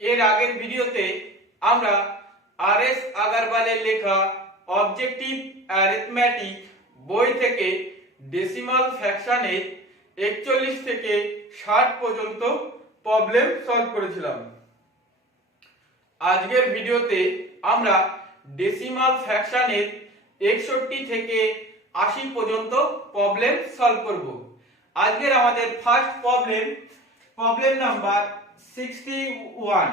এর আগের ভিডিওতে আমরা আর.এস. আগারওয়ালের লেখা অবজেক্টিভ অ্যারিথমেটিক বই থেকে ডেসিমাল ফ্র্যাকশনের 41 থেকে 60 পর্যন্ত প্রবলেম সলভ করেছিলাম। আজকের ভিডিওতে আমরা ডেসিমাল ফ্র্যাকশনের 61 থেকে 80 পর্যন্ত প্রবলেম সলভ করব। আজকের আমাদের ফার্স্ট প্রবলেম নাম্বার 61।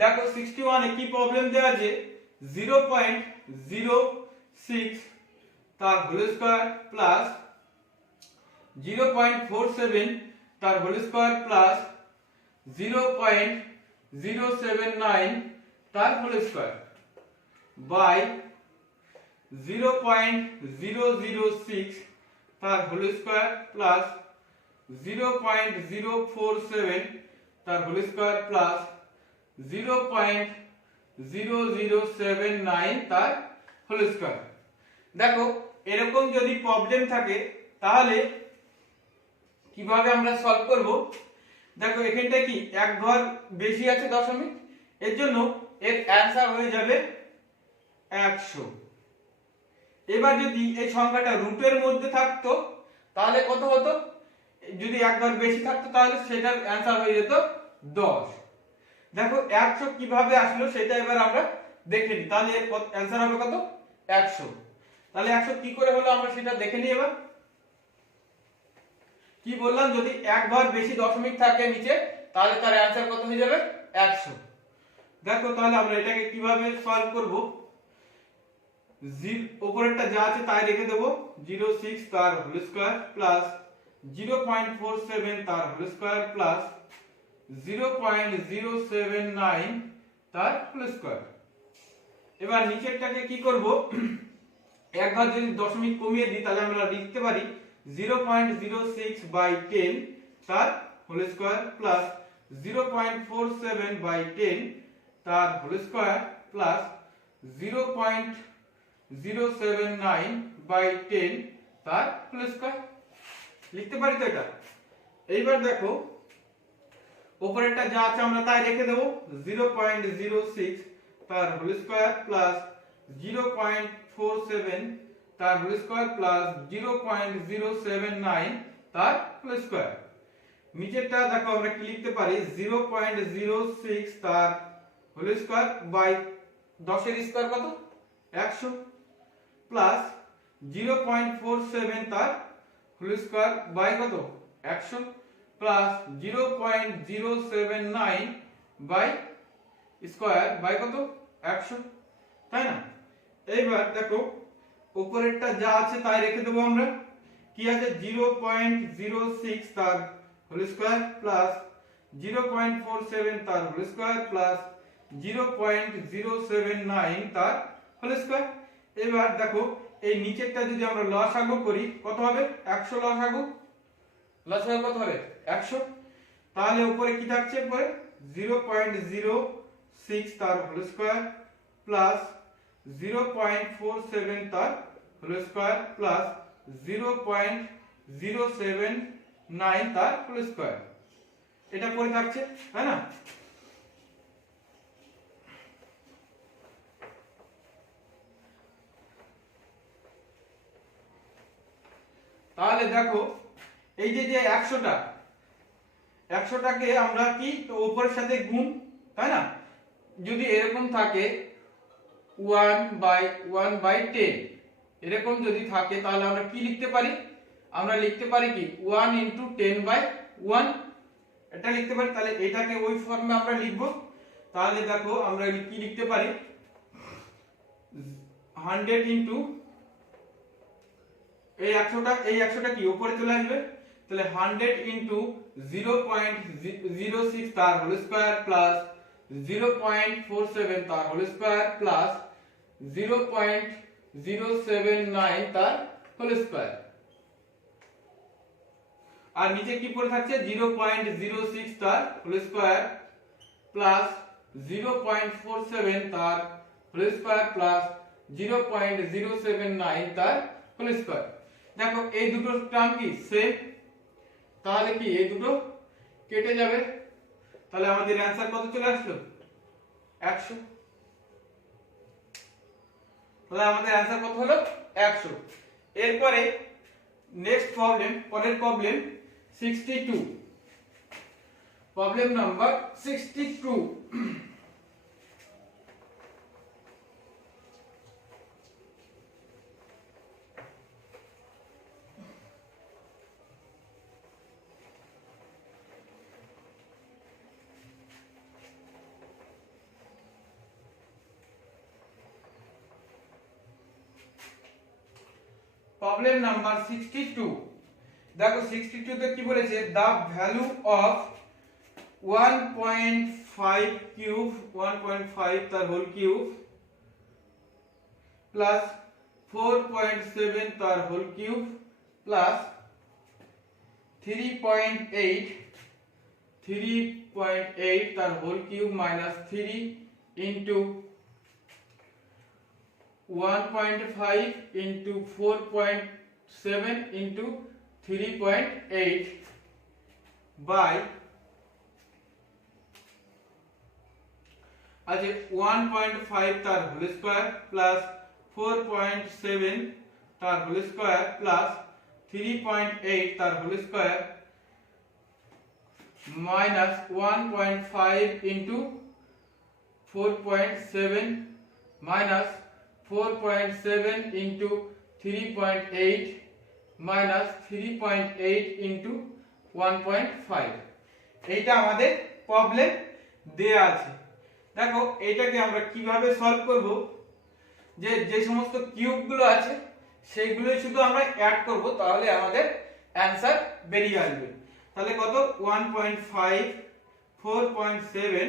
দেখো 61 এ কি প্রবলেম দেওয়া আছে, 0.06 তার হোল স্কয়ার প্লাস 0.47 তার হোল স্কয়ার প্লাস 0.079 তার হোল স্কয়ার বাই 0.006 তার হোল স্কয়ার প্লাস 0.047 তার হোল স্কয়ার প্লাস 0.0079 তার হোল স্কয়ার। দেখো এরকম যদি প্রবলেম থাকে তাহলে কিভাবে আমরা সলভ করব। দেখো এখানটা কি এক ঘর বেশি আছে দশমিক, এর জন্য এর অ্যানসার হয়ে যাবে 100। এবার যদি এই সংখ্যাটা রুটের মধ্যে থাকতো তাহলে কত হতো, যদি এক ঘর বেশি থাকতো তাহলে সেটার অ্যানসার হয়ে যেত 10। দেখো 100 কিভাবে আসলো সেটা এবার আমরা দেখে নিই। তাহলে এর অ্যানসার হবে কত, 100। তাহলে 100 কি করে হলো আমরা সেটা দেখে নিই। এবার কি বললাম, যদি এক ঘর বেশি দশমিক থাকে নিচে তাহলে তার অ্যানসার কত হয়ে যাবে, 100। দেখো তাহলে আমরা এটাকে কিভাবে সলভ করব। উপরেরটা যা আছে তাই রেখে দেব, 06 তার হোল স্কয়ার প্লাস 0.47 তার হোল স্কয়ার প্লাস 0.079 তার হোল স্কয়ার। এবার নিচেরটাকে কি করব, এক ঘর যদি দশমিক কমিয়ে দিই তাহলে আমরা লিখতে পারি 0.06/10 তার হোল স্কয়ার প্লাস 0.47/10 তার হোল স্কয়ার প্লাস 0.079/10 তার হোল স্কয়ার লিখতে পারি তো এটা। এইবার দেখো উপরেরটা যা আছে আমরা তাই রেখে দেব, 0.06 তার হোল স্কয়ার প্লাস 0.47 তার হোল স্কয়ার প্লাস 0.079 তার হোল স্কয়ার। নিচেরটা দেখো আমরা কি লিখতে পারি, 0.06 তার হোল স্কয়ার বাই 10 এর স্কয়ার কত, 100 প্লাস 0.47 তার হোল স্কয়ার বাই কত, 100 প্লাস 0.079 বাই স্কয়ার বাই কত, 100, তাই না। এইবার দেখো উপরেরটা যা আছে তাই রেখে দেবো আমরা। কি আছে, 0.06 তার হোল স্কয়ার প্লাস 0.47 তার হোল স্কয়ার প্লাস 0.079 তার হোল স্কয়ার। এবার দেখো এই নিচেরটা যদি আমরা লসাগু করি কত হবে, 100 লসাগু কত হবে, 100। তাহলে উপরে কি থাকছে, পরে 0.06 তার হোল স্কয়ার প্লাস 0.47 তার হোল স্কয়ার প্লাস 0.079 তার হোল স্কয়ার, এটা পরে থাকছে, তাই না। তাহলে দেখো এই যে 100টাকে আমরা কি উপরের সাথে গুণ, তাই না। যদি এরকম থাকে 1/10 এরকম যদি থাকে তাহলে আমরা কি লিখতে পারি, আমরা লিখতে পারি কি 1 × 10/1 এটা লিখতে পারি। তাহলে এটাকে ওই ফর্মে আমরা লিখব। তাহলে দেখো আমরা কি লিখতে পারি, 100 × এই 100টা কি উপরে চলে আসবে, তাহলে 100 × 0.06 তার হোল স্কয়ার প্লাস 0.47 তার হোল স্কয়ার প্লাস 0.079 তার হোল স্কয়ার। আর নিচে কি পড়ে থাকছে, 0.06 তার হোল স্কয়ার প্লাস 0.47 তার হোল স্কয়ার প্লাস 0.079 তার হোল স্কয়ার। দেখো এই দুটো টার্ম কি সেম, তাহলে কি এই দুটো কেটে যাবে। তাহলে আমাদের অ্যান্সার কত চলে আসলো 100। তাহলে আমাদের অ্যান্সার কত হলো 100। এরপরে নেক্সট প্রবলেম, পরের problem 62, problem number 62। Problem number 62। দেখো 62 তে কি বলেছে, দা ভ্যালু অফ 1.5 কিউব 1.5 তার হোল কিউব প্লাস 4.7 তার হোল কিউব প্লাস 3.8 তার whole cube minus 3 into 1.5 into 4.7 into 3.8 by आज 1.5 तार होल स्क्वायर प्लस 4.7 तार होल स्क्वायर प्लस 3.8 तार whole square minus 1.5 into 4.7 minus 4.7 into 3.8 minus 3.8 into 1.5 এইটা আমাদের প্রবলেম দেয়া আছে। দেখো এইটাকে আমরা কিভাবে সলভ করব, যে যে সমস্ত কিউব গুলো আছে সেইগুলোই শুধু আমরা অ্যাড করব, তাহলে আমাদের অ্যানসার বেরিয়ে আসবে। তাহলে কত 1.5 4.7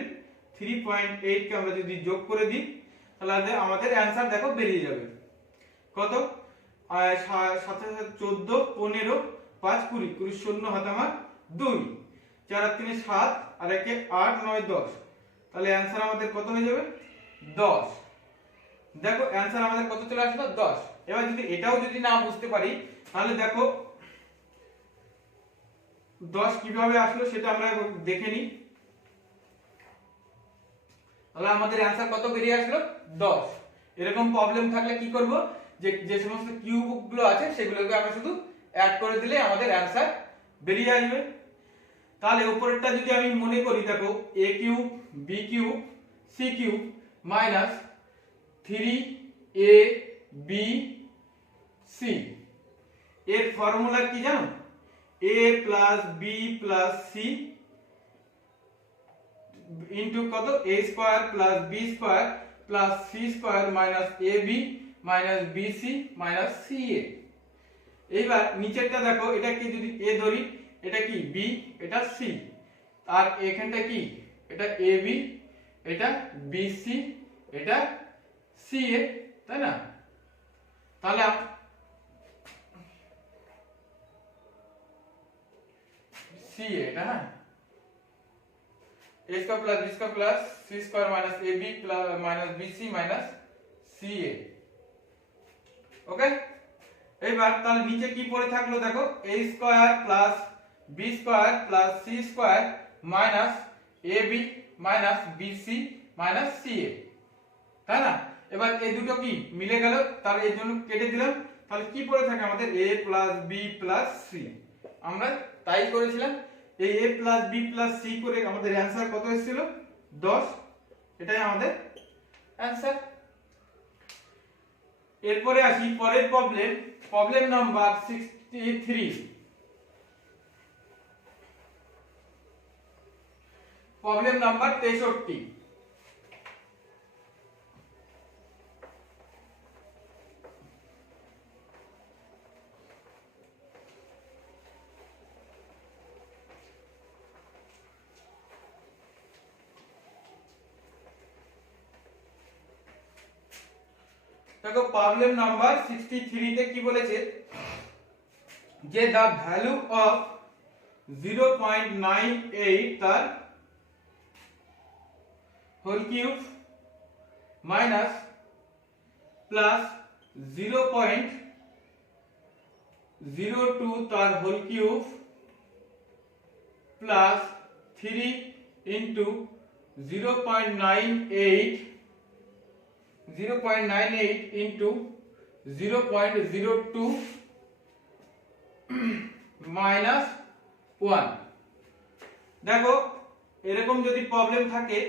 3.8 কে আমরা যদি যোগ করে দিই তাহলে আমাদের অ্যানসার দেখো বেরিয়ে যাবে কত 7 7 14 15 5 20 20 শূন্য হাত আমার 2 4 আর 3 7 আর 1 8 9 10 তাহলে অ্যানসার আমাদের কত হয়ে যাবে 10। দেখো অ্যানসার আমাদের কত চলে আসলো 10। এবার যদি এটাও যদি না বুঝতে পারি তাহলে দেখো 10 কিভাবে আসলো সেটা আমরা দেখে নিই। তাহলে আমাদের অ্যানসার কত বেরিয়ে আসলো 10। এরকম প্রবলেম থাকলে কি করব, যে যে সমস্ত কিউব গুলো আছে সেগুলোকে আমরা শুধু অ্যাড করে দিলে আমাদের অ্যানসার বেরিয়ে আসবে। তাহলে উপরেরটা যদি আমি মনে করি, দেখো a cube b cube c cube minus 3ab c এর ফর্মুলা কি জানো, a plus b plus c into কত a square plus b square plus c square minus ab minus bc minus ca। এইবার নিচেরটা দেখো, এটা কি যদি a ধরি, এটা কি b, এটা c, আর এখানটা কি এটা ab, এটা bc, এটা ca, তাই না? তাহলে ca এটা, হ্যাঁ, a square plus b square plus c square minus ab plus minus bc minus ca। ওকে, এইবার তাহলে নিচে কি পড়ে থাকলো দেখো, a square plus b square plus c square minus ab minus bc minus ca, তাই না? এবার এই দুটো কি মিলে গেল, তাহলে এর জন্য কেটে দিলাম। তাহলে কি পড়ে থাকে আমাদের a plus b plus c, আমরা তাই করেছিলাম। এই a plus b plus c করে আমাদের অ্যানসার কত এসেছিল 10, এটাই আমাদের অ্যানসার। এরপরে আসি পরের problem, problem number 63, problem number 63। দেখো প্রবলেম নাম্বার 63 তে কি বলেছে, যে দা ভ্যালু অফ 0.98 তার হোল কিউব মাইনাস প্লাস 0.02 তার whole cube plus 3 into 0.98 into 0.02 minus 1। দেখো এরকম যদি প্রবলেম থাকে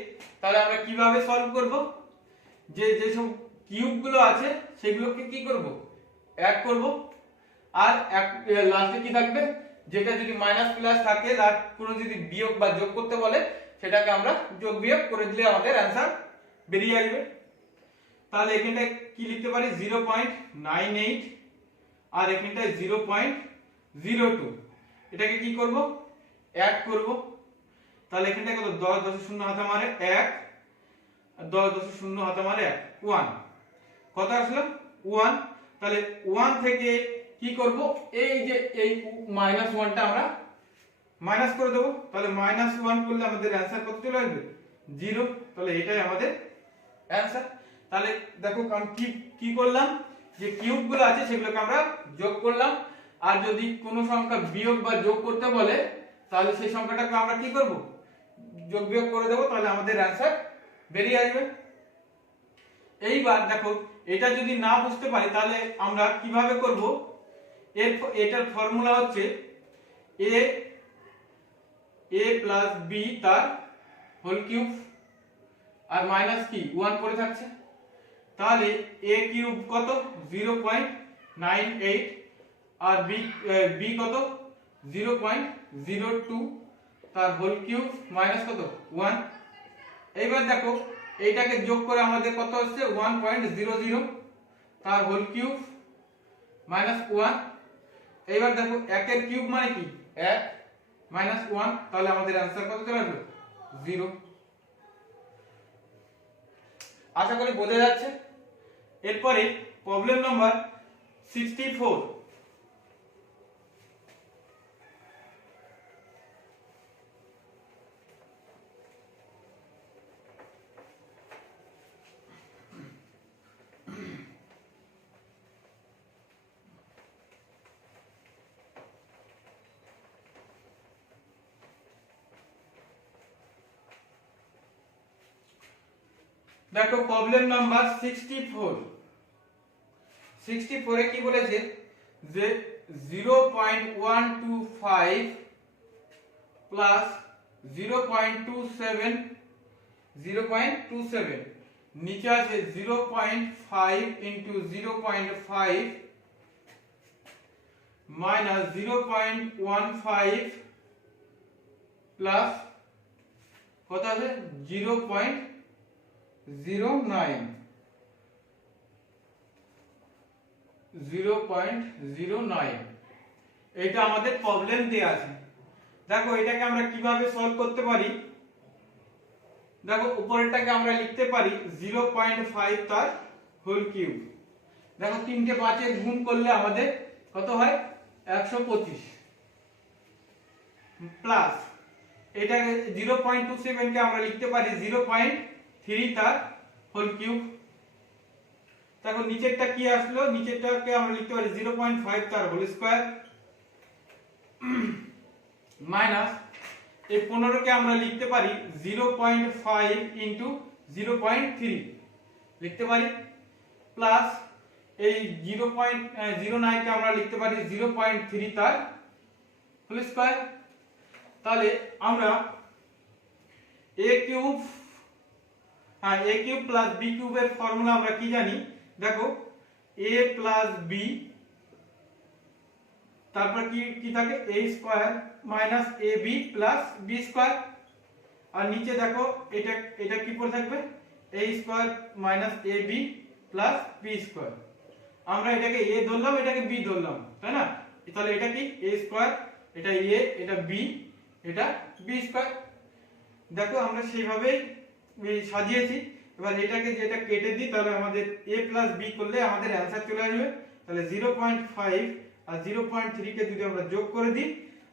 তাহলে আমরা কিভাবে সলভ করব, যেসব কিউবগুলো আছে সেগুলোকে কি করব, অ্যাড করব, আর লাস্টে কি থাকবে, যেটা যদি মাইনাস প্লাস থাকে আর কোনো যদি বিয়োগ বা যোগ করতে বলে সেটাকে আমরা যোগ বিয়োগ করে দিলে আমাদের অ্যান্সার বেরিয়ে আসবে। তাহলে এখানটায় কি লিখতে পারি, 0.98 আর এখানটায় 0.02, এটাকে কি করব, অ্যাড করব। তাহলে এখানটায় কত, 10.0 হাতে মারে 1, 10.0 হাতে মারে 1, কত আসলো 1। তাহলে 1 থেকে কি করব, এই যে এই -1টা আমরা মাইনাস করে দেব। তাহলে -1 করলে আমাদের অ্যান্সার কত চলে আসবে, 0। তাহলে এটাই আমাদের অ্যান্সার। তাহলে দেখো আমি কি করলাম, যে কিউবগুলো আছে সেগুলোকে আমরা যোগ করলাম, আর যদি কোনো সংখ্যা বিয়োগ বা যোগ করতে বলে তাহলে সেই সংখ্যাটাকে আমরা কি করব, যোগ বিয়োগ করে দেব, তাহলে আমাদের অ্যান্সার বেরিয়ে আসবে। এইবার দেখো এটা যদি না বুঝতে পারি তাহলে আমরা কিভাবে করব, এটার ফর্মুলা হচ্ছে a প্লাস বি তার হোল কিউব, আর মাইনাস কি 1 পড়ে থাকছে। তাহলে a কিউব কত, 0.98, আর b কত, 0.02 তার হোল কিউব মাইনাস কত 1। এইবার দেখো এইটাকে যোগ করে আমাদের কত হচ্ছে, 1.00 তার হোল কিউব মাইনাস 1। এইবার দেখো 1 এর কিউব মানে কি 1 মাইনাস 1, তাহলে আমাদের অ্যান্সার কত চলে আসবে, 0। আশা করি বোঝা যাচ্ছে। এরপরে প্রবলেম নাম্বার 64। দেখো প্রবলেম নাম্বার 64 এ কি বলেছে, যে 0.125 প্লাস 0.27 নিচে আছে 0.5 ইন্টু 0.5 মাইনাস 0.15 প্লাস কত আছে 0.09। এটা আমাদের প্রবলেম দেয়া আছে। দেখো এটাকে আমরা কিভাবে সলভ করতে পারি, দেখো উপরেরটাকে আমরা লিখতে পারি 0.5 তার হোল কিউব। দেখো 3 কে 5 এ গুণ করলে আমাদের কত হয় 125, প্লাস এটাকে 0.27 কে আমরা লিখতে পারি 0.3 তার হোল কিউব। দেখো নিচেরটা কি আসলো, নিচেরটাকে আমরা লিখতে পারি 0.5 তার হোল স্কয়ার, মাইনাস এই 15 কে আমরা লিখতে পারি 0.5 ইনটু 0.3 লিখতে পারি, প্লাস এই 0.09 কে আমরা লিখতে পারি 0.3 তার হোল স্কয়ার। তাহলে আমরা a কিউব প্লাস b কিউবের ফর্মুলা আমরা কি জানি, দেখো a প্লাস b, তারপর কি থাকে a square minus ab plus b square, আর নিচে দেখো এটা কি পড়ে থাকবে a square minus ab plus b square. আমরা এটাকে a ধরলাম, এটাকে b ধরলাম, তাই না? তাহলে এটা কি a স্কয়ার, এটা a, এটা b, এটা b স্কয়ার। দেখো আমরা সেইভাবেই সাজিয়েছি। এবার এটাকে যেটা কেটে দিই তাহলে আমাদের a প্লাস b করলে আমাদের অ্যান্সার চলে আসবে। তাহলে 0.5 আর 0.3 কে যদি আমরা যোগ করে দিই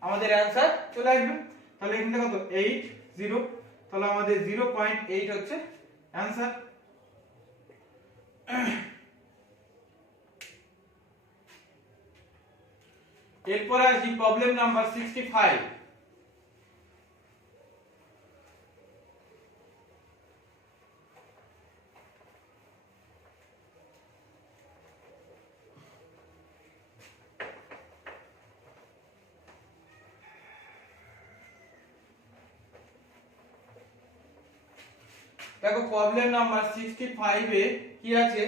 আমাদের অ্যান্সার চলে আসবে। তাহলে এখানে কত 80, তাহলে আমাদের 0.8 হচ্ছে অ্যান্সার। এরপরে আসি প্রবলেম নাম্বার 65। দেখো প্রবলেম নাম্বার 65 এ কি আছে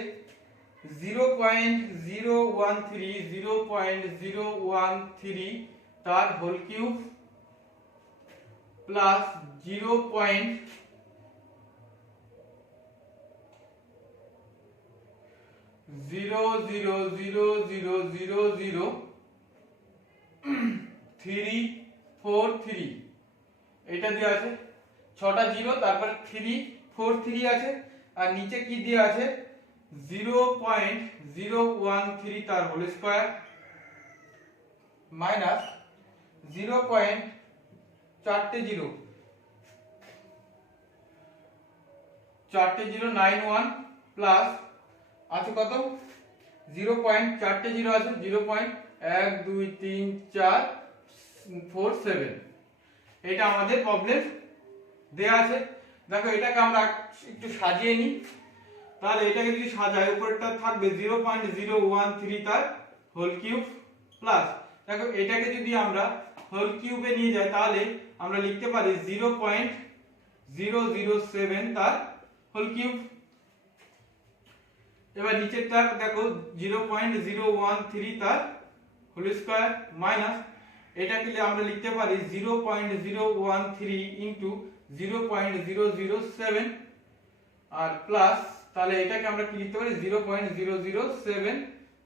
0.013 তার হোল কিউব প্লাস 0.000000343 এটা দেওয়া আছে 6টা জিরো তারপর 343 আছে আর নিচে কি দেওয়া আছে 0.013 তার হোল স্কয়ার মাইনাস 0.4091 প্লাস আছে কত 0.40 আছে 0.12347 এটা আমাদের প্রবলেম দেয়া আছে। দেখো এটাকে আমরা একটু সাজিয়ে নিই, তাহলে এটাকে যদি সাজাই উপরেরটা থাকবে 0.013 তার হোল কিউব প্লাস দেখো এটাকে যদি আমরা হোল কিউবে নিয়ে যাই তাহলে আমরা লিখতে পারি 0.007 তার হোল কিউব। এবার নিচেরটা দেখো 0.013 তার হোল স্কয়ার মাইনাস এটাকে আমরা লিখতে পারি 0.013 ইনটু 0.007 আর প্লাস তাহলে এটাকে আমরা কি লিখতে পারি 0.007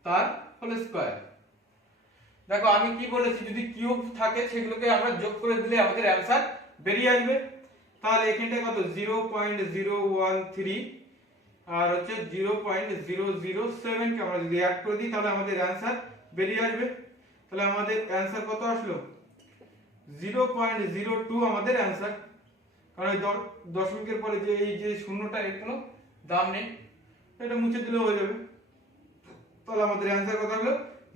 তার হোল স্কয়ার। দেখো আমি কি বলেছি যদি কিউব থাকে সেগুলোকে আমরা যোগ করে দিলে আমাদের অ্যানসার বেরিয়ে আসবে। তাহলে এখানটা কত 0.013 আর হচ্ছে 0.007 কে আমরা যদি অ্যাড করে দিই তাহলে আমাদের অ্যানসার বেরিয়ে আসবে। তাহলে আমাদের অ্যানসার কত আসলো 0.02 আমাদের অ্যানসার, কারণ এই দশমিকের পরে যে এই যে শূন্যটা এর কোনো দাম নেই, এটা মুছে দিলেও হয়ে যাবে। তাহলে আমাদের অ্যানসার কত হলো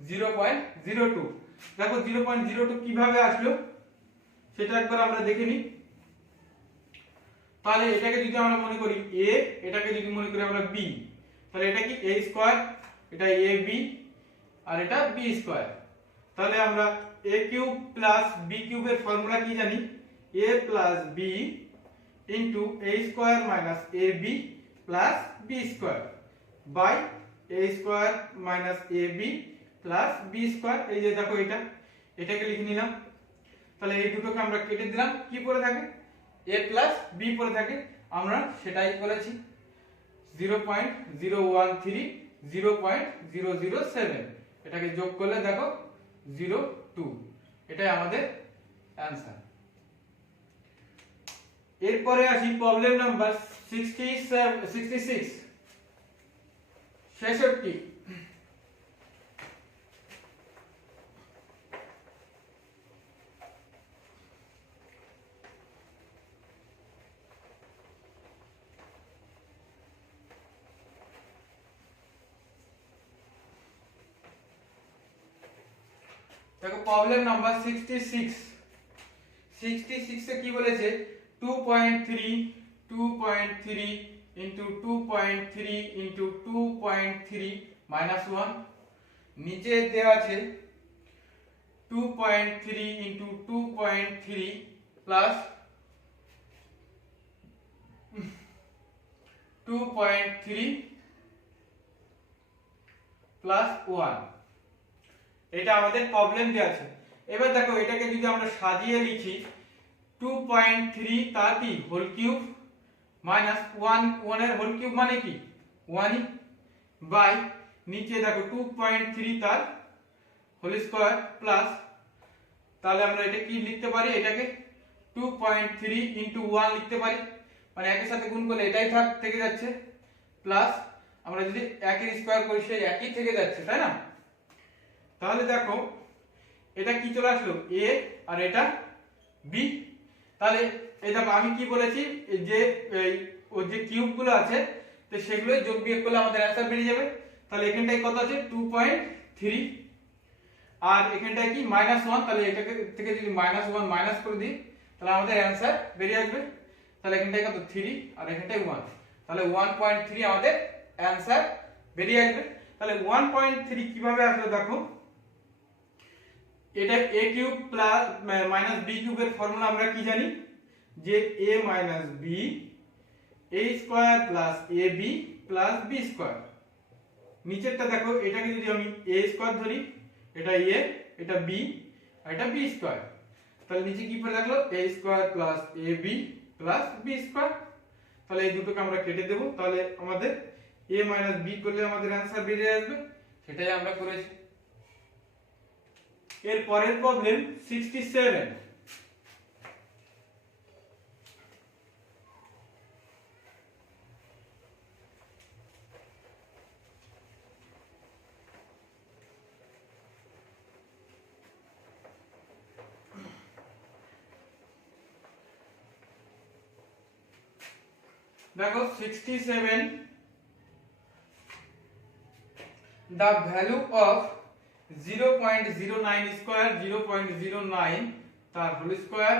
0.02। দেখো 0.02 কিভাবে আসলো সেটা একবার আমরা দেখে নিই। তাহলে এটাকে যদি আমরা মনে করি a, এটাকে যদি মনে করি আমরা b, তাহলে এটা কি a স্কয়ার, এটা ab আর এটা b স্কয়ার। তাহলে আমরা a কিউব প্লাস b কিউবের ফর্মুলা কি জানি a plus b into a square minus ab plus b square by a square minus ab plus b square. এই যে দেখো এটাকে লিখে নিলাম। তাহলে এই দুটোকে আমরা কেটে দিলাম, কি পড়ে থাকে a প্লাস b পড়ে থাকে, আমরা সেটাই করেছি 0.013 0.007 এটাকে যোগ করলে দেখো 02, এটাই আমাদের অ্যানসার। এরপরে আসি প্রবলেম নাম্বার 66 66। দেখো প্রবলেম নাম্বার 66 এ কি বলেছে 2.3 ইনটু 2.3 ইনটু 2.3 মাইনাস 1, নিচে দেওয়া আছে 2.3 ইনটু 2.3 প্লাস 2.3 প্লাস 1, এটা আমাদের প্রবলেম দেওয়া আছে। এবার দেখো এটাকে যদি আমরা সাজিয়ে লিখি 2.3 তার কি হোল কিউব মাইনাস 1 এর হোল কিউব মানে কি 1 বাই নিচে দেখো 2.3 তার হোল স্কয়ার প্লাস, তাহলে আমরা এটা কি লিখতে পারি এটাকে 2.3 ইনটু 1 লিখতে পারি, মানে একের সাথে গুণ করলে এটাই থেকে যাচ্ছে প্লাস আমরা যদি একের স্কয়ার করি সেই একই থেকে যাচ্ছে, তাই না? তাহলে দেখো এটা কি চলে আসলো a আর এটা b। তাহলে এই দেখো আমি কি বলেছি যে ওই যে কিউব গুলো আছে তো সেগুলো যোগ বিয়োগ করলে আমাদের অ্যানসার বেরিয়ে যাবে। তাহলে এখানটায় কত আছে 2.3 আর এখানটায় কি -1, তাহলে এটাকে থেকে যদি -1 মাইনাস করে দিই তাহলে আমাদের অ্যানসার বেরিয়ে আসবে। তাহলে এখানটায় কত 3 আর এখানটায় 1, তাহলে 1.3 আমাদের অ্যানসার বেরিয়ে আসবে। তাহলে 1.3 কিভাবে আসলো দেখো, এটা a cube plus minus b কিউবের ফর্মুলা আমরা কি জানি যে a minus b a square plus ab plus b square. নিচেরটা দেখো, এটাকে যদি আমি a স্কয়ার ধরি, এটা a, এটা b, আর এটা b স্কয়ার, তাহলে নিচে কি পড়ে থাকলো a square plus ab plus b square. তাহলে এই দুটোকে আমরা কেটে দেব, তাহলে আমাদের a মাইনাস b করলে আমাদের অ্যানসার বেরিয়ে আসবে, সেটাই আমরা করেছি। এর পরের প্রবলেম 67। দেখো 67, the value of 0.09 স্কয়ার 0.09 তার হোল স্কয়ার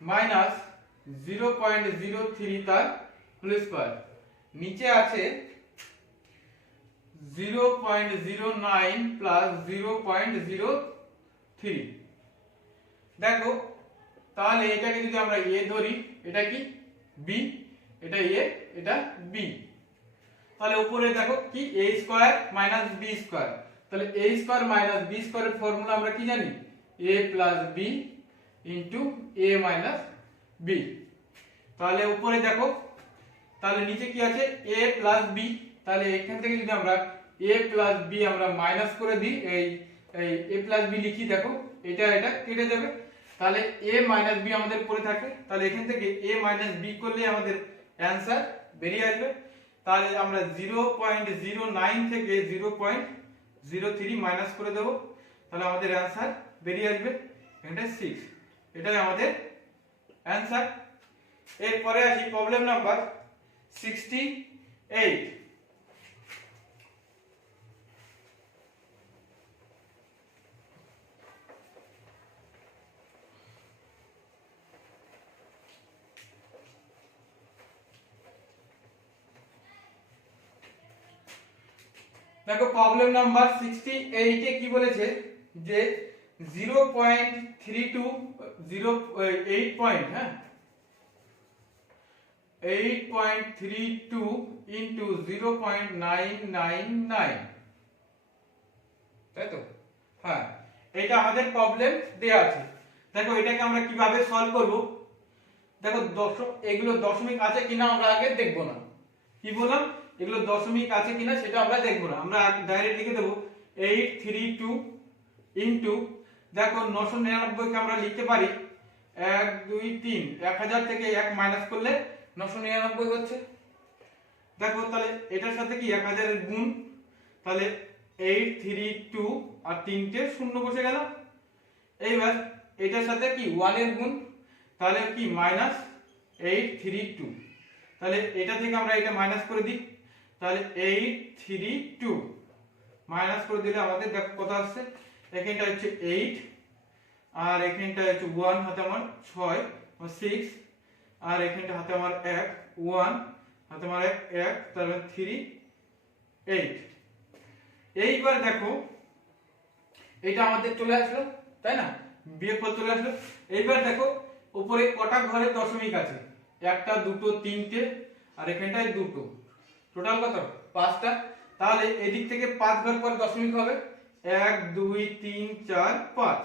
মাইনাস 0.03 তার হোল স্কয়ার। নিচে আছে 0.09 প্লাস 0.03। দেখো তাহলে এটাকে যদি আমরা a ধরি, এটা কি b, এটা a, এটা b, তাহলে উপরে দেখো কি a square minus b square. তাহলে a স্কয়ার মাইনাস b স্কয়ারের ফর্মুলা আমরা কি জানি, a plus b into a minus b। তাহলে উপরে দেখো, তাহলে নিচে কি আছে a প্লাস b, তাহলে এখান থেকে যদি আমরা a প্লাস b আমরা মাইনাস করে দিই, এই a প্লাস b লিখি, দেখো এটা এটা কেটে যাবে, তাহলে a মাইনাস b আমাদের পড়ে থাকে। তাহলে এখান থেকে a মাইনাস b করলে আমাদের অ্যানসার বেরিয়ে আসবে। তাহলে আমরা 0.09 থেকে 0.03 মাইনাস করে দেব, তাহলে আমাদের অ্যানসার বেরিয়ে আসবে এটা 6। এটাই আমাদের অ্যানসার। এরপরে আসি প্রবলেম নাম্বার 68। দেখো প্রবলেম নাম্বার 68 এ কি বলেছে যে 0.32 8 পয়েন্ট, হ্যাঁ 8.32 ইনটু 0.999, তাই তো? হ্যাঁ, এটা আমাদের প্রবলেম দেয়া আছে। দেখো এটাকে আমরা কিভাবে সলভ করব। দেখো এগুলো দশমিক আছে কিনা আমরা আগে দেখব না। কি বললাম, এগুলো দশমিক আছে কিনা সেটা আমরা দেখব না, আমরা ডাইরেক্ট লিখে দেব 832 ইনটু, দেখো 999 কে আমরা লিখতে পারি 1 2 3, 1000 থেকে 1 মাইনাস করলে 999 হচ্ছে। দেখো তাহলে এটার সাথে কি 1000 এর গুণ, তাহলে 832 আর তিনটে শূন্য বসে গেল। এইবার এটার সাথে কি 1 এর গুণ, তাহলে কি মাইনাস 832, তাহলে এটা থেকে আমরা এটা মাইনাস করে দিই, তাহলে 832 মাইনাস করে দিলে আমাদের দেখো কত আসছে, এখানটা হচ্ছে 8 আর এখানটা হচ্ছে 1 হাতে আমার 6 6, আর এখানটা হাতে আমার 1 1 হাতে আমার 1 তাহলে 3 8। এইবার দেখো এটা আমাদের চলে আসলো, তাই না, বিয়োগফল চলে আসলো। এইবার দেখো উপরে কটা ঘরে দশমিক আছে, একটা দুটো তিনটে আর এখানটায় দুটো, টোটাল কত 5টা। তাহলে এদিক থেকে 5 ঘর পরে দশমিক হবে 1 2 3 4 5,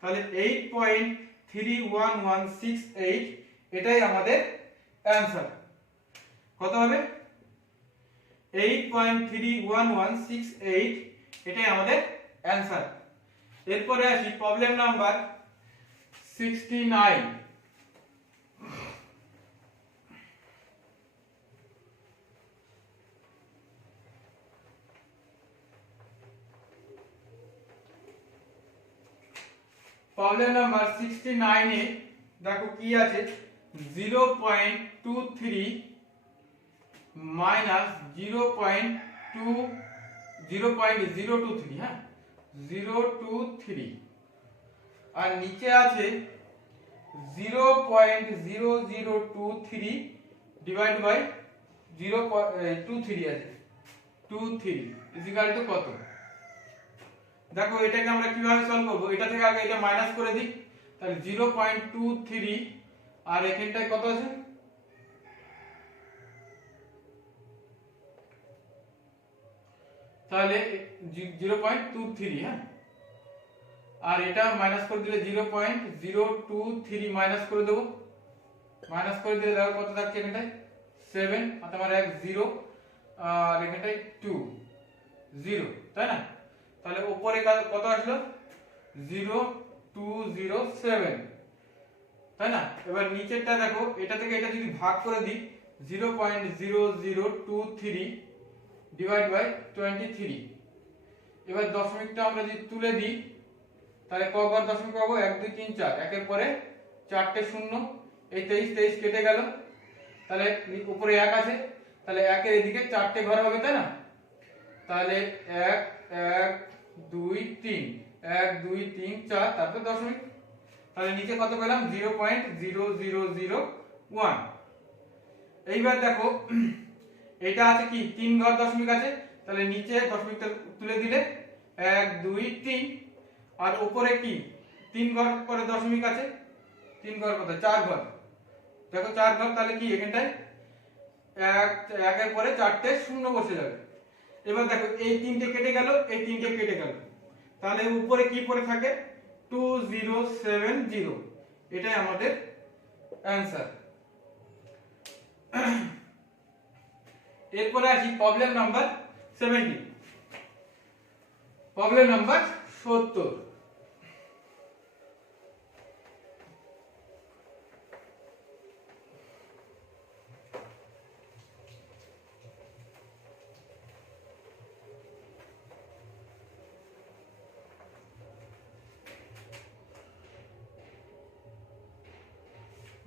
তাহলে 8.31168 এটাই আমাদের অ্যানসার। কত হবে 8.31168, এটাই আমাদের অ্যানসার। এরপরে আসি প্রবলেম নাম্বার 69। প্রবলেম নাম্বার 69 এ দেখো কি আছে 0.23 মাইনাস 0.023, হ্যাঁ 023, আর নিচে আছে 0.0023 ডিভাইড বাই 0.23 আছে 23 ইকুয়াল টু কত। দেখো এটাকে আমরা কিভাবে সলভ করব, এটা থেকে আগে এটা মাইনাস করে দিই, তাহলে 0.23 আর এখানটায় কত আছে তাহলে 0.23, হ্যাঁ, আর এটা মাইনাস করে দিলে 0.023 মাইনাস করে দেবো। মাইনাস করে দিলে দেখো কত থাকছে এখানটায় 7, আর তোমার 1 0, আর এখানটায় 2 0, তাই না? তাহলে উপরে কত আসলো 0207, তাই না? এবার নিচেরটা দেখো, এটা থেকে এটা যদি ভাগ করে দিই 0.0023 ডিভাইড বাই 23। এবার দশমিকটা আমরা যদি তুলে দিই তাহলে কবার দশমিক পাবো 1 2 3 4, একের পরে চারটে শূন্য, এই 23 কেটে গেল, তাহলে উপরে 1 আছে, তাহলে 1 এর এদিকে চারটে ঘর হবে, তাই না? তাহলে 1 1 2 3 1 2 3 4, তারপর দশমিক। তাহলে নিচে কত পেলাম 0.0001। এইবার দেখো এটা আছে কি 3 ঘর দশমিক আছে, তাহলে নিচে দশমিকটা তুলে দিলে 1 2 3, আর উপরে কি 3 ঘর পরে দশমিক আছে, 3 ঘর কত 4 ঘর, দেখো 4 ঘর, তাহলে কি এখানটায় 1 এর পরে চারটে শূন্য বসে যাবে। এবার দেখো এই তিনটে কেটে গেল, এই তিনটে কেটে গেল, তাহলে উপরে কি পড়ে থাকে 2070, এটাই আমাদের অ্যানসার। এরপরে আসি প্রবলেম নাম্বার 70। Problem number 70।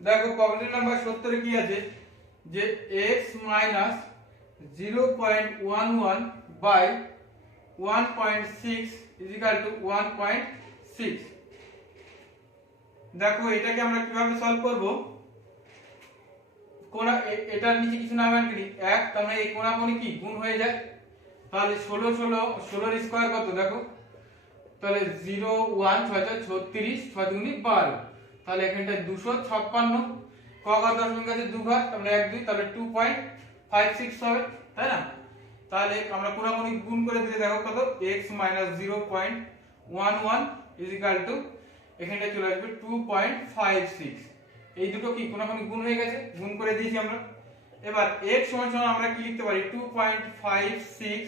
দেখো প্রবলেম নাম্বার 70 এ কি আছে যে x minus 0.11 by 1.6 is equal to 1.6। দেখো এটাকে আমরা কিভাবে সলভ করব, কোণা এটার নিচে কিছু না মানে 1, তার মানে এই কোণাকোণি কি গুণ হয়ে যায়, তাহলে 16 16 এর স্কয়ার কত দেখো, তাহলে 0 1 6 36 6 দুগুনি 12, তাহলে এখানটায় 256, কঘর দশমিক আছে 2 ঘর, তাহলে 1 2, তাহলে 2.56 হবে, তাই না? তাহলে আমরা কোণাকোণি গুণ করে দিলে দেখো কত x 0.11 ইজ ইকুয়াল টু এখানটায় চলে আসবে 2.56। এই দুটো কি কোণাকোণি গুণ হয়ে গেছে, গুণ করে দিয়েছি আমরা। এবার x সমান সমান আমরা কি লিখতে পারি 2.56,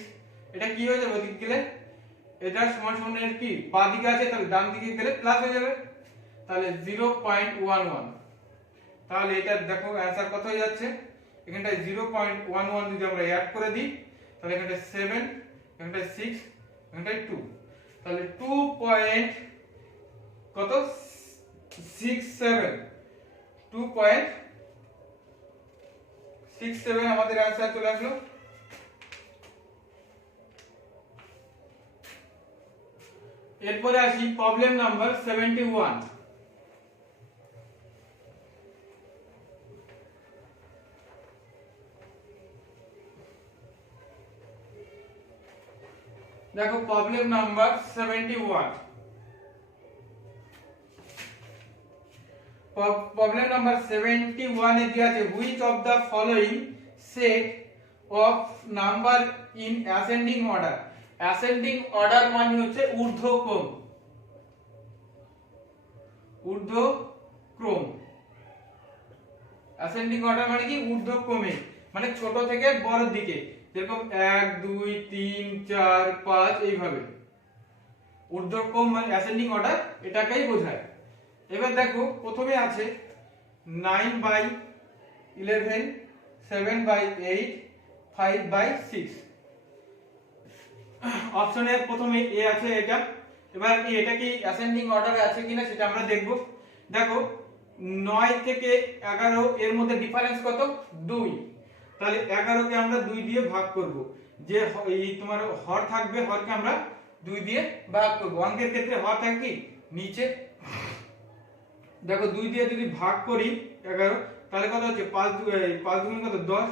এটা কি হয়ে যাবে ওদিকে গেলে, এটা সমান সমান এর কি বাঁ দিকে আছে, তাহলে ডান দিকে গেলে প্লাস হয়ে যাবে, তাহলে 0.11। তাহলে এটা দেখো অ্যানসার কত হয়ে যাচ্ছে, এখানটায় 0.11 যদি আমরা অ্যাড করে দিই তাহলে এখানটায় 7, এখানটায় 6, এখানটায় 2, তাহলে 2.67 আমাদের অ্যানসার চলে আসলো। এরপরে আসি প্রবলেম নাম্বার 71। দেখো প্রবলেম নাম্বার 71। প্রবলেম নাম্বার 71 এ দেয়া আছে which of the following set of number in ascending order। Ascending order মানে হচ্ছে ঊর্ধ্বক্রম, ঊর্ধ্বক্রম। অ্যাসেন্ডিং অর্ডার মানে কি ঊর্ধ্বক্রমে, মানে ছোট থেকে বড় দিকে, যেরকম 1 2 3 4 5 এইভাবে ঊর্ধ্বক্রম মানে অ্যাসেন্ডিং অর্ডার এটাকেই বোঝায়। এবার দেখো প্রথমে আছে 9/11 7/8 5/6। অপশনে প্রথমে এ আছে এটা। এবার এটা কি অ্যাসেন্ডিং অর্ডারে আছে কিনা সেটা আমরা দেখব। দেখো 9 থেকে 11 এর মধ্যে ডিফারেন্স কত 2, তাহলে 11 কে আমরা 2 দিয়ে ভাগ করব, যে এই তোমার হর থাকবে হরকে আমরা 2 দিয়ে ভাগ করব। অঙ্কের ক্ষেত্রে হর থাকে কি নিচে, দেখো 2 দিয়ে যদি ভাগ করি 11 তাহলে কত হচ্ছে 5 দুগুণ কত 10,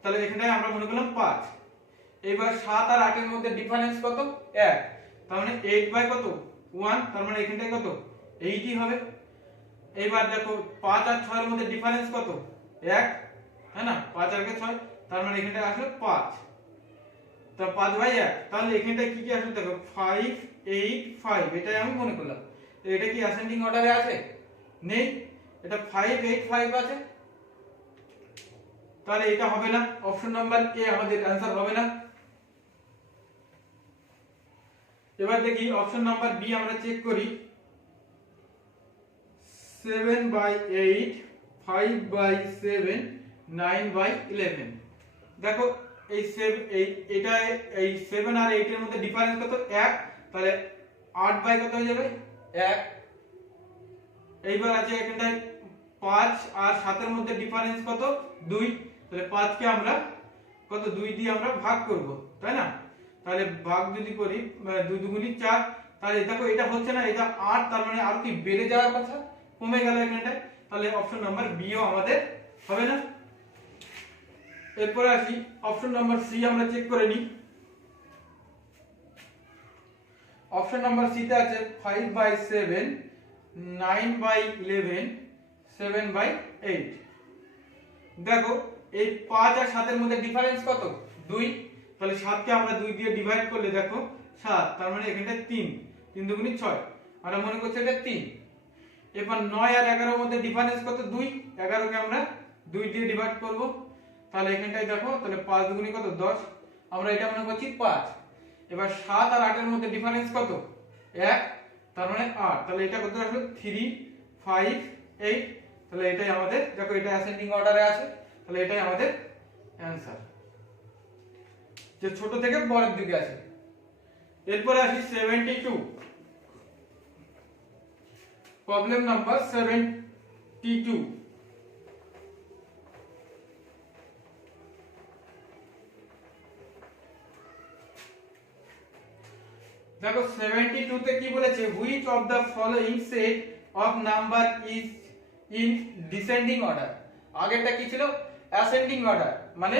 তাহলে এখানটায় আমরা মনে করলাম 5। এবার 7 আর 8 এর মধ্যে ডিফারেন্স কত 1, তার মানে 8 কত 1, তার মানে এখানটায় কত 80 হবে। এবার দেখো 5 আর 6 এর মধ্যে ডিফারেন্স কত 1, হ্যাঁ না, 5 আর 6, তার মানে এখানটায় আসলে 5। তা 5/1, তাহলে এখানটায় কি কি আসলে দেখো 5 8 5, এটাই আমি মনে করলাম। তো এটা কি অ্যাসেন্ডিং অর্ডারে আছে? নেই, এটা 5 8 5 আছে, তাহলে এটা হবে না, অপশন নাম্বার এ আমাদের অ্যান্সার হবে না। এবার দেখি অপশন নাম্বার বি আমরা চেক করি। 7/8 5/7 9/11, দেখো এই এটা এই 7 আর 8 এর মধ্যে ডিফারেন্স কত? 1, তাহলে 8 কত হয়ে যাবে? 1। এইবার আছে এখানটায় 5 আর 7 এর মধ্যে ডিফারেন্স কত? 2, তাহলে 5 কে আমরা কত 2 দিয়ে আমরা ভাগ করব, তাই না? তাহলে ভাগ যদি করি 2 2 4, তাহলে দেখো এটা হচ্ছে না, এটা 8, তার মানে আর কি বেড়ে যাওয়ার কথা, কমে গেল এখানটায়, তাহলে অপশন নাম্বার বি ও আমাদের হবে না। এরপরে আসি অপশন নাম্বার সি আমরা চেক করে নিই। অপশন নাম্বার সি তে আছে 5/7 9/11 7/8। দেখো এই 5 আর 7 এর মধ্যে ডিফারেন্স কত? 2, তাহলে 7 কে আমরা 2 দিয়ে ডিভাইড করলে দেখো 7, তার মানে এখানটা 3 3 2 6, আমরা মনে করছি এটা 3। এবার 9 আর 11 এর মধ্যে ডিফারেন্স কত? 2, 11 কে আমরা 2 দিয়ে ডিভাইড করব, তাহলে এখানটায় দেখো তাহলে 5 2 কত 10, আমরা এটা মনে করছি 5। এবার 7 আর 8 এর মধ্যে ডিফারেন্স কত? 1, তার মানে 8, তাহলে এটা কত আসলে 3 5 8, তাহলে এটাই আমাদের, দেখো এটা অ্যাসেন্ডিং অর্ডারে আছে, তাহলে এটাই আমাদের অ্যানসার, যে ছোট থেকে বড়ের দিকে আছে। এরপর আসি 72, প্রবলেম নাম্বার 72। দেখো 72 তে কি বলেছে? which of the following set of number is in descending order। আগেরটা কি ছিল? ascending order, মানে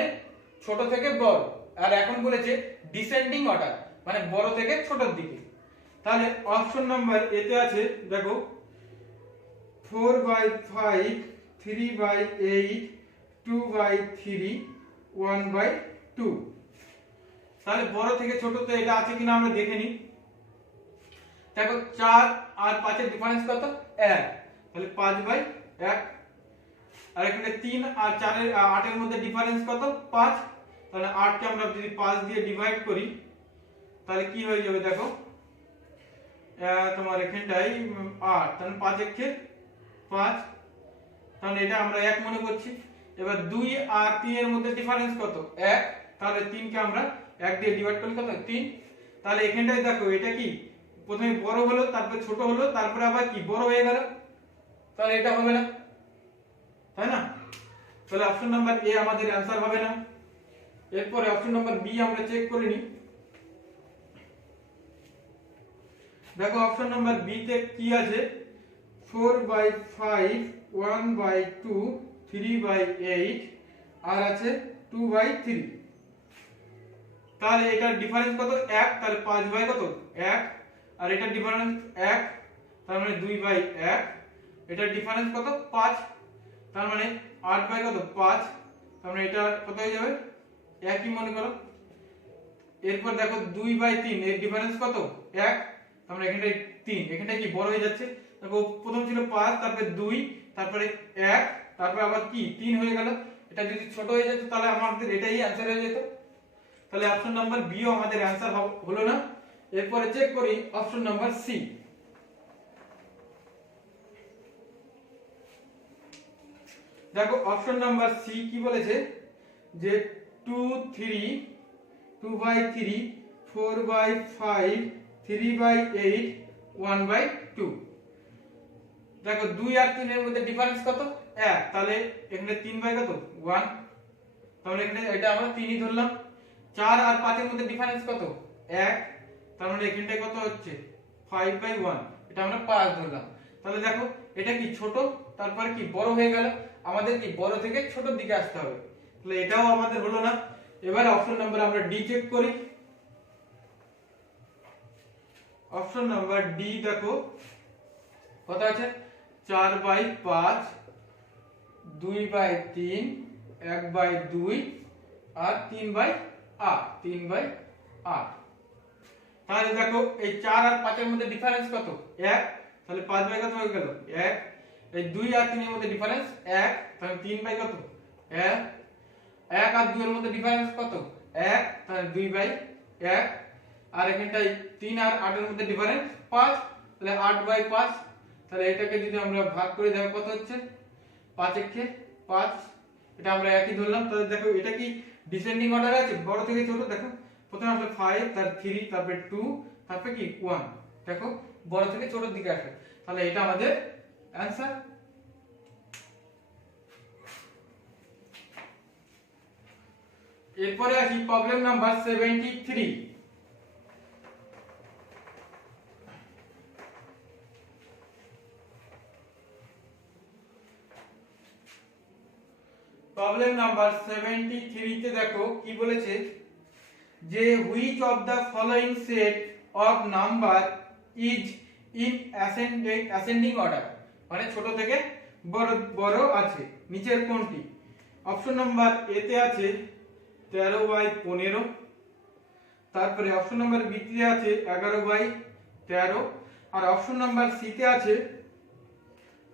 ছোট থেকে বড়, আর এখন বলেছে ডিসেন্ডিং অর্ডার, মানে বড় থেকে ছোটর দিকে। তাহলে অপশন নাম্বার এ তে আছে দেখো 4/5 3/8 2/3 1/2, তাহলে বড় থেকে ছোটতে এটা আছে কিনা আমরা দেখে নিই। দেখো 4 আর 5 এর ডিফারেন্স কত? 1, তাহলে 5/1। আর এখানে 3 আর 4 এর 8 এর মধ্যে ডিফারেন্স কত? 5, তাহলে 8 কে আমরা যদি 5 দিয়ে ডিভাইড করি তাহলে কি হয়ে যাবে? দেখো তোমার এখানটাই 8, তাহলে 5 একে 5, তাহলে এটা আমরা 1 মনে করছি। এবার 2 আর 3 এর মধ্যে ডিফারেন্স কত? 1, তাহলে 3 কে আমরা 1 দিয়ে ডিভাইড করলে কত? 3, তাহলে এখানটায় দেখো এটা কি প্রথমে বড় হলো, তারপর ছোট হলো, তারপর আবার কি বড় হয়ে গেল, তাহলে এটা হবে না, তাই না? তাহলে অপশন নাম্বার এ আমাদের অ্যানসার হবে না। এরপরে অপশন নাম্বার বি আমরা চেক করে নিই। দেখো অপশন নাম্বার বি তে কি আছে? 4/5 1/2 3/8 আর আছে 2/3, তাহলে এটার ডিফারেন্স কত? 1, তাহলে 5 কত 1, আর এটার ডিফারেন্স 1, তার মানে 2/1, এটার ডিফারেন্স কত? 5, তার মানে 8 কত 5, তার মানে এটা কত হয়ে যাবে? 1 ই মনে করো। এরপর দেখো 2/3 এর ডিফারেন্স কত? 1, তার মানে এখানটায় 3, এখানটায় কি বড় হয়ে যাচ্ছে, দেখো প্রথম ছিল 5, তারপরে 2, তারপরে 1, তারপরে আবার কি 3 হয়ে গেল, এটা যদি ছোট হয়ে যেত তাহলে আমাদের এটাই অ্যানসার হয়ে যেত, তাহলে অপশন নাম্বার বি ও আমাদের অ্যানসার হলো না। এরপরে চেক করি অপশন নাম্বার সি। দেখো অপশন নাম্বার সি কি বলেছে? যে 2 3 2/3 4/5 3/8 1/2। দেখো 2 আর 3 এর মধ্যে ডিফারেন্স কত? 1, তাহলে এখানে 3 কত 1, তাহলে এখানে এটা আমরা 3ই ধরলাম। 4 আর 5 এর মধ্যে ডিফারেন্স কত? 1, তার মানে এখানটায় কত হচ্ছে? 5/1, এটা আমরা 5 ধরলাম। তাহলে দেখো এটা কি ছোট, তারপরে কি বড় হয়ে গেল, আমাদের কি বড় থেকে ছোটর দিকে আসতে হবে, তাহলে এটাও আমাদের হলো না। এবার অপশন নাম্বার আমরা ডি চেক করি। অপশন নাম্বার ডি দেখো কত আছে? 4/5 2/3 1/2 আর 3/8 8। তাহলে দেখো এই 4 আর 5 এর মধ্যে ডিফারেন্স কত? 1। তাহলে 5 বাই কত হয়ে গেল? 1। এই 2 আর 3 এর মধ্যে ডিফারেন্স 1, তাহলে 3 বাই কত? 1। 1 আর 2 এর মধ্যে ডিফারেন্স কত? 1, তাহলে 2 বাই 1। আর এখানটায় 3 আর 8 এর মধ্যে ডিফারেন্স 5, তাহলে 8 বাই 5। তাহলে এটাকে যদি আমরা ভাগ করে দেখো কত হচ্ছে? 5 একে 5। এটা আমরা একই ধরলাম। তাহলে দেখো এটা কি ডিসেন্ডিং অর্ডারে আছে, বড় থেকে ছোট। দেখো প্রথমে আসলে 5, তারপর 3, তারপর 2, তারপর কি 1। দেখো বড় থেকে ছোটর দিকে আসে। তাহলে এটা আমাদের অ্যানসার। এরপরে আসি প্রবলেম নাম্বার 73। প্রবলেম নাম্বার 73 তে দেখো কি বলেছে যে which of the following set of number is in ascending order, মানে ছোট থেকে বড় বড় আছে, নিচের কোনটি? অপশন নাম্বার এ তে আছে 13 বাই 15, তারপরে অপশন নাম্বার বি তে আছে 11 বাই 13, আর অপশন নাম্বার সি তে আছে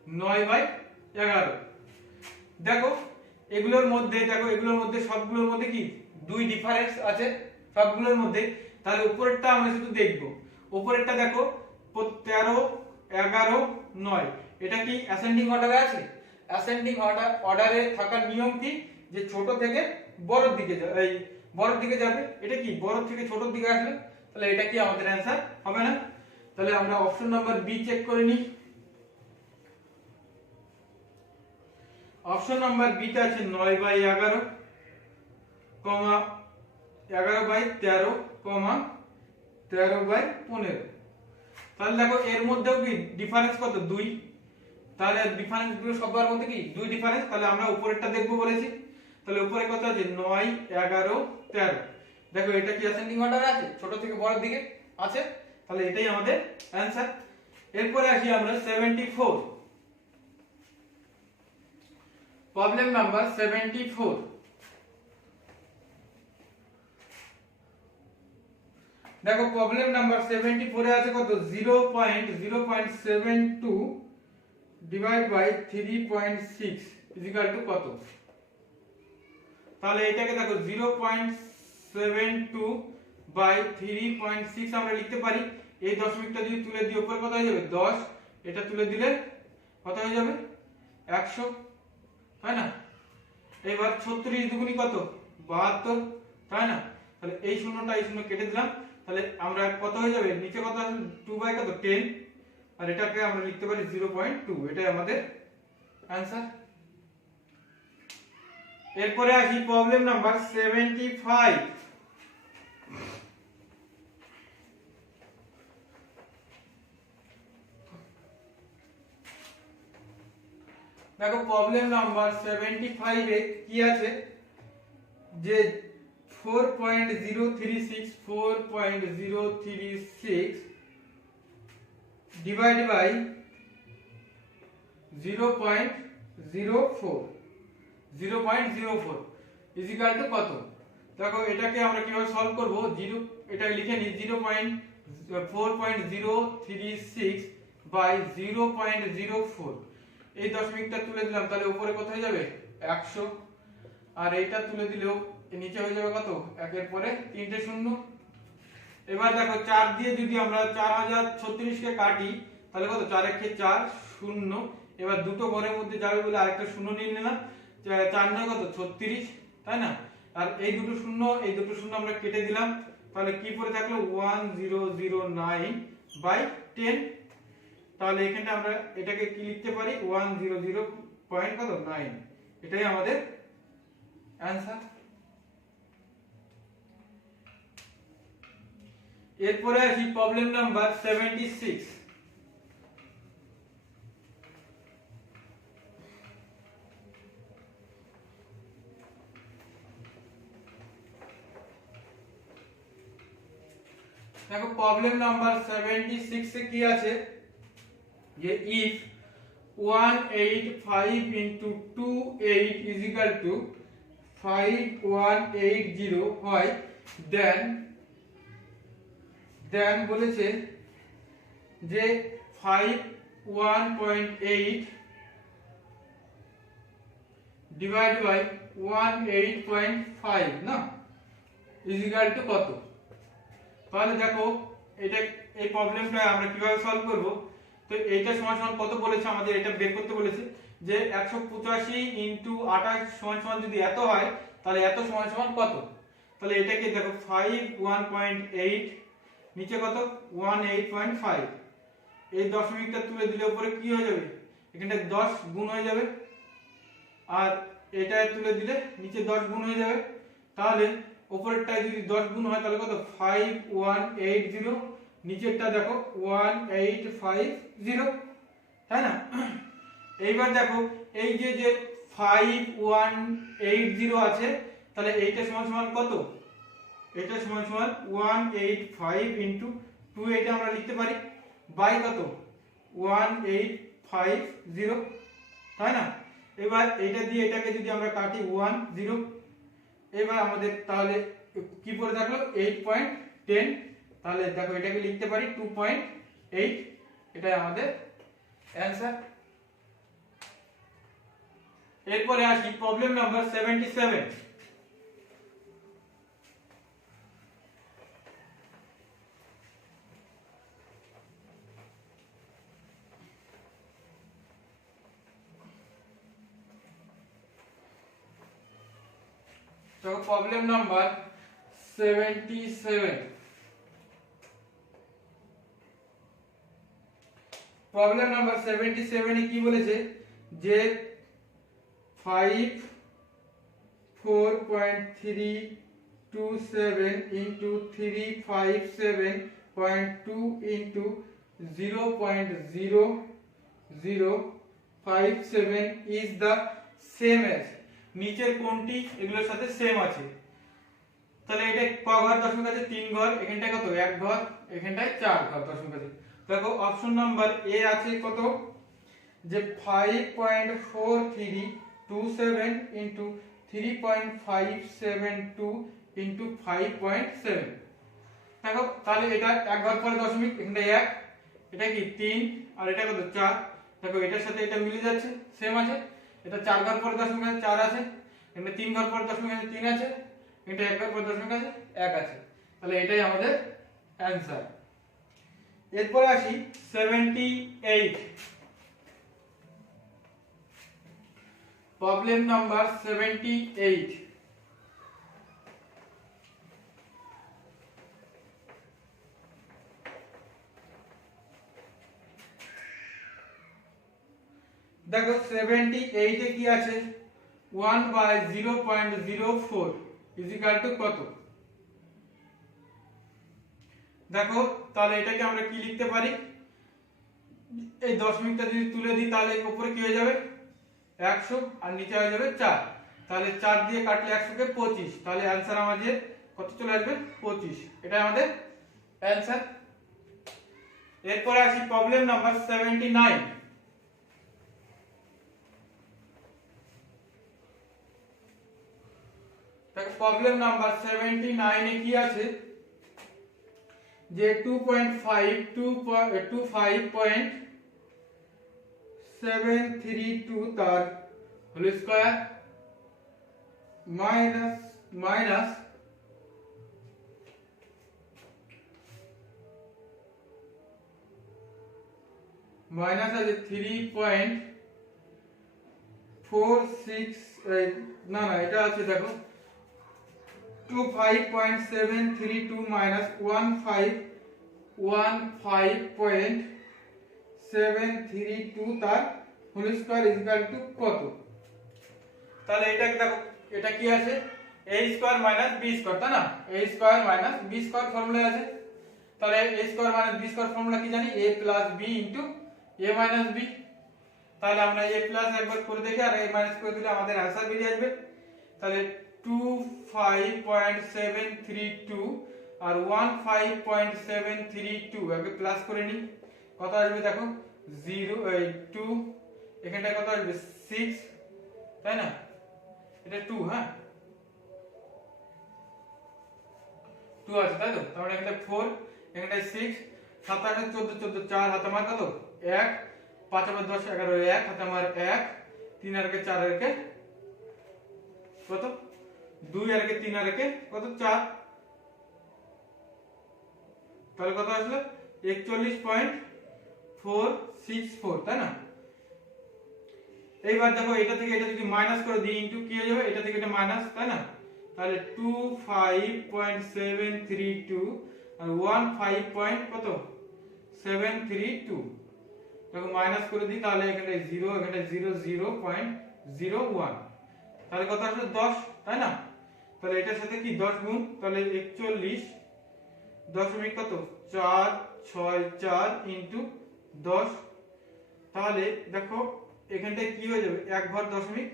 9 বাই 11। দেখো এগুলোর মধ্যে সবগুলোর মধ্যে কি দুই ডিফারেন্স আছে সবগুলোর মধ্যে। তাহলে উপরেরটা আমরা শুধু দেখব। উপরেরটা দেখো 13, 11, 9, এটা কি অ্যাসেন্ডিং অর্ডারে আছে? অ্যাসেন্ডিং অর্ডারে থাকার নিয়ম কি যে ছোট থেকে বড়র দিকে যাবে। এটা কি বড় থেকে ছোটর দিকে আসবে। তাহলে এটা কি আমাদের অ্যানসার হবে না? তাহলে আমরা অপশন নাম্বার বি চেক করে নিই। অপশন নাম্বার বি তে আছে 9 বাই 11, 11 বাই 13, 13 বাই 15। তাহলে দেখো এর মধ্যেও কি ডিফারেন্স কত? 2। তাহলে ডিফারেন্স গুলো সবার মধ্যে কি 2 ডিফারেন্স। তাহলে আমরা উপরেরটা দেখব বলেছি। তাহলে উপরে কত আছে? 9, 11, 13। দেখো এটা কি অ্যাসেন্ডিং অর্ডারে আছে, ছোট থেকে বড়র দিকে আছে। তাহলে এটাই আমাদের অ্যানসার। এরপরে আসি আমরা 74। Problem number 74। দেখো প্রবলেম নাম্বার 74 এ আছে কত? 0.072 ডিভাইড বাই 3.6 ইকুয়াল টু কত? তাহলে এটাকে দেখো 0.72 বাই 3.6 আমরা লিখতে পারি। এই দশমিকটা যদি তুলে দিই উপরে কত হয়ে যাবে? 10। এটা তুলে দিলে কত হয়ে যাবে? 100, তাই না? এবার 36 দুগুনি কত? 72, তাই না? তাহলে এই শূন্যটা এই শূন্য কেটে দিলাম। তাহলে আমরা কত হয়ে যাবে? নিচে কত আছে? 2 বাই কত? 10। আর এটাকে আমরা লিখতে পারি 0.2। এটাই আমাদের অ্যানসার। এরপরে আসি প্রবলেম নাম্বার 75। দেখো প্রবলেম নাম্বার 75 এ কি আছে যে 4.036 divide by 0.04 is equal to কত? দেখো এটাকে আমরা কিভাবে সলভ করব? এটা লিখে নিই 4.036 বাই 0.04। এই দশমিকটা তুলে দিলাম, তাহলে উপরে কত হয়ে যাবে? 100। আর এইটা তুলে দিলেও নিচে হয়ে যাবে কত? 1 এর পরে 3টে শূন্য। এবার দেখো 4 দিয়ে যদি আমরা 4036 কে কাটি তাহলে কত? 4 একে 4, 0। এবার দুটো ঘরের মধ্যে যাবে বলে আরেকটা শূন্য নিয়ে নিলাম। 4 9 কত? 36, তাই না? আর এই দুটো শূন্য আমরা কেটে দিলাম। তাহলে কি পড়ে থাকলো? 1009 বাই 10। তাহলে এখানে আমরা এটাকে কি লিখতে পারি? 100.9। এটাই আমাদের অ্যানসার। এরপরে আসি প্রবলেম নাম্বার 76। দেখো প্রবলেম নাম্বার 76 এ কি আছে যে if 185 into 28 is equal to 5180 হয়, then দেন বলেছে যে 1.8 ডিভাইড বাই 18.5 না ইজিক্যাল টু কত। তাহলে দেখো এটা এই প্রবলেমটা আমরা কিভাবে সলভ করব। তো এইটা সমান সমান কত বলেছে, আমাদের এটা বের করতে বলেছে যে 185 ইনটু 28 সমান সমান যদি এত হয় তাহলে এত সমান সমান কত। তাহলে এটাকে দেখো 5 1.8 নিচে কত 18.5, এই দশমিকটা তুলে দিলে উপরে কি হয়ে যাবে, এখানটা 10 গুণ হয়ে যাবে, আর এটা তুলে দিলে নিচে 10 গুণ হয়ে যাবে। তাহলে উপরেরটায় যদি 10 গুণ হয় তাহলে কত 5180, নিচেরটা দেখো 1850, তাই না। এইবার দেখো এই যে যে 5180 আছে, তাহলে এইটা সমান সমান কত, এটা সমান সমান 185 ইনটু 2, এটা আমরা লিখতে পারি বাই কত 1850, তাই না। এবার এটা দিয়ে এটাকে যদি আমরা কাটি 10, এবার আমাদের তাহলে কি পড়ে থাকলো 8.10, তাহলে দেখো এটাকে লিখতে পারি 2.8, এটাই আমাদের অ্যানসার। এরপরে আসি প্রবলেম নাম্বার 77। তো প্রবলেম নাম্বার 77, প্রবলেম নাম্বার 77 এ কি বলেছে যে 5 4.327 into 357.2 into 0.0057 is the same as, নিচের কোনটি এগুলোর সাথে সেম আছে। তাহলে এটা ক ঘর দশমিক আছে 3 ঘর, এখানটায় কত 1 ঘর, এখানটায় 4 ঘর দশমিক আছে। দেখো অপশন নাম্বার এ আছে কত যে 5.4327 ইনটু 3.572 ইনটু 5.7। দেখো তাহলে এটা 1 ঘর পরে দশমিক, এখানটা 1, এটা কি 3 আর এটা কত 4। দেখো এটার সাথে এটা মিলে যাচ্ছে, সেম আছে। এটা 4 ঘর পরে দশমিক আছে 4 আছে, এখানে 3 ঘর পরে দশমিক আছে 3 আছে, এটা 1 ঘর পরে দশমিক আছে 1 আছে। তাহলে এটাই আমাদের অ্যানসার। এরপরে আসি 78, প্রবলেম নাম্বার 78। দেখো 78 এ কি আছে 1/0.04 ইজিক্যাল টু কত। দেখো তাহলে এটাকে আমরা কি লিখতে পারি, এই দশমিকটা যদি তুলে দিই তাহলে উপরে কি হয়ে যাবে 100 আর নিচে হয়ে যাবে 4, তাহলে 4 দিয়ে কাটলে 100 কে 25, তাহলে অ্যানসার আমাদের কত চলে আসবে 25, এটা আমাদের অ্যানসার। এরপরে আসি প্রবলেম নাম্বার 79। দেখো প্রবলেম নাম্বার 79 এ কি আছে যে 2.525.732 তার হোল স্কয়ার মাইনাস আছে 3.46, না এটা আছে দেখো 25.732 মাইনাস 1515.732 তার হোল স্কয়ার ইকুয়াল টু কত। তাহলে এটা দেখো এটা কি আছে a square minus b square, তাই না, a square minus b square formula আছে। তাহলে a square minus b square formula কি জানি, a plus b into a minus b। তাহলে আমরা a প্লাস একবার করে দেখি আর a মাইনাস করে দিলে আমাদের आंसर বেরিয়ে আসবে। তাহলে 25.732 আর 15.732 আগে প্লাস করে নি, কত আসবে দেখো 2, এখানটা কত আসবে 6, তাই না, এটা 2, হ্যাঁ 2 আছে তাই তো, তাহলে এখানটা 4, এখানটায় 6 7 8 14 14 4 হাতে আমার কত 1 5 আর 10 11 1 হাতে আমার 1 3 আর 4 আর কত 2 আর 3 আর কত 4 তাহলে কত আসলো 41.464 তাই না। এইবার দেখো এটা থেকে এটা যদি মাইনাস করে দিই ইনটু কি হয়ে যাবে, এটা থেকে এটা মাইনাস তাই না, তাহলে 25.732 আর 15 কত 732 দেখো মাইনাস করে দিই, তাহলে এখানে 0 এখানে 0.01 তাহলে কত আসলে 10 তাই না। তাহলে এটার সাথে কি 10 গুণ, তাহলে 41 দশমিক কত 464 ইনটু 10, তাহলে দেখো এখানটায় কি হয়ে যাবে এক ঘর দশমিক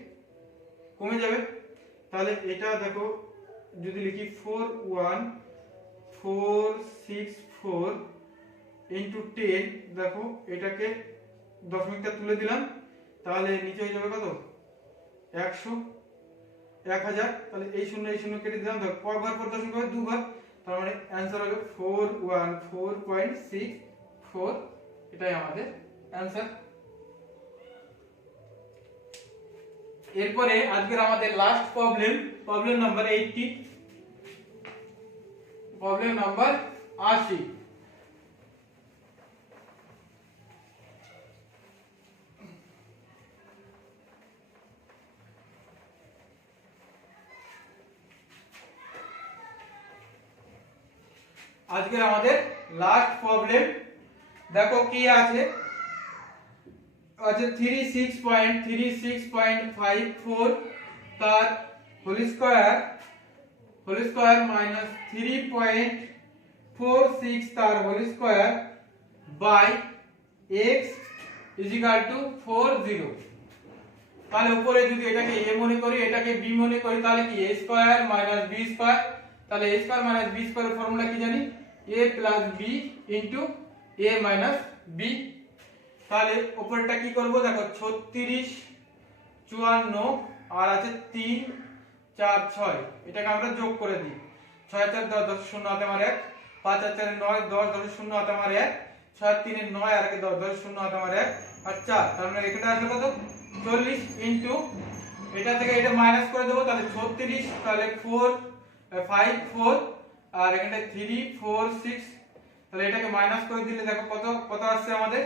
কমে যাবে। তাহলে এটা দেখো যদি লিখি 41464 ইনটু 10, দেখো এটাকে দশমিকটা তুলে দিলাম, তাহলে নিচে হয়ে যাবে কত 100 1000, তাহলে এই শূন্য কেটে দিলাম, দেখো কয়বার পর দশমিক হবে দুবার, তার মানে অ্যানসার হবে 414.64, এটাই আমাদের অ্যানসার। এরপরে আজকের আমাদের last problem number 80, problem number 80। আজকের আমাদের লাস্ট প্রবলেম দেখো কি আছে, আছে 36.54 তার হোল স্কয়ার মাইনাস 3.46 তার whole square by x is equal to 40। তাহলে উপরে যদি এটাকে a মনে করি এটাকে b মনে করি, তাহলে কি a square minus b square, তাহলে a স্কয়ার মাইনাস b স্কয়ারের ফর্মুলা কি জানি a plus b into a minus b। তাহলে উপরটা কি করব দেখো 36 54 আর আছে 3 4 6, এটাকে আমরা যোগ করে দিই, 6 4 10 10 0 হাতে আমার 1, 5 4 4 9 10 10 0 হাতে আমার 1, 6 3 9 আর 10 10 0 হাতে আমার 1 আর 4, তার মানে এটা আসলে কত 40 ইনটু এটা থেকে এটা মাইনাস করে দেব, তাহলে 36 তাহলে 4 5 4 আর এখানে 3 4 6, তাহলে এটাকে মাইনাস করে দিলে দেখো কত কত আসছে আমাদের,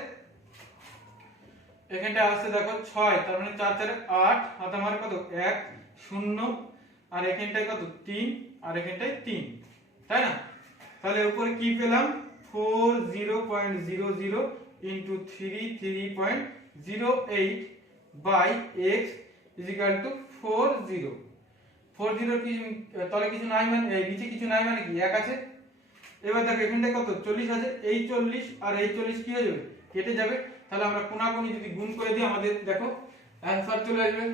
এখানটা আসছে দেখো 6, তার মানে 4 4 8 হাতে আমার কত 1 0 আর এখানটায় কত 3 আর এখানটায় 3 তাই না। তাহলে উপরে কি পেলাম 40.00 into 33.08 by x is equal to 40 কি তলে কিছু নাই মানে নিচে কিছু নাই মানে কি 1 আছে। এবার দেখো এখানটায় কত 40 আছে, এই 40 আর এই 40 কি হয়ে যাবে কেটে যাবে, তাহলে আমরা কোণাকুনি যদি গুণ করে দিই আমাদের দেখো অ্যানসার চলে আসবে,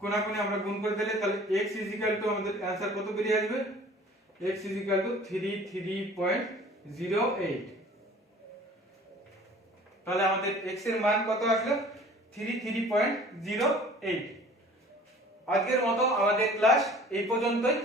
কোণাকুনি আমরা গুণ করে দিলে তাহলে x ইজিক্যাল টু আমাদের অ্যানসার কত বেরিয়ে আসবে, x ইজিক্যাল টু 33.08, তাহলে আমাদের x এর মান কত আসলো 33.08। আজকের মতো আমাদের ক্লাস এই পর্যন্তই।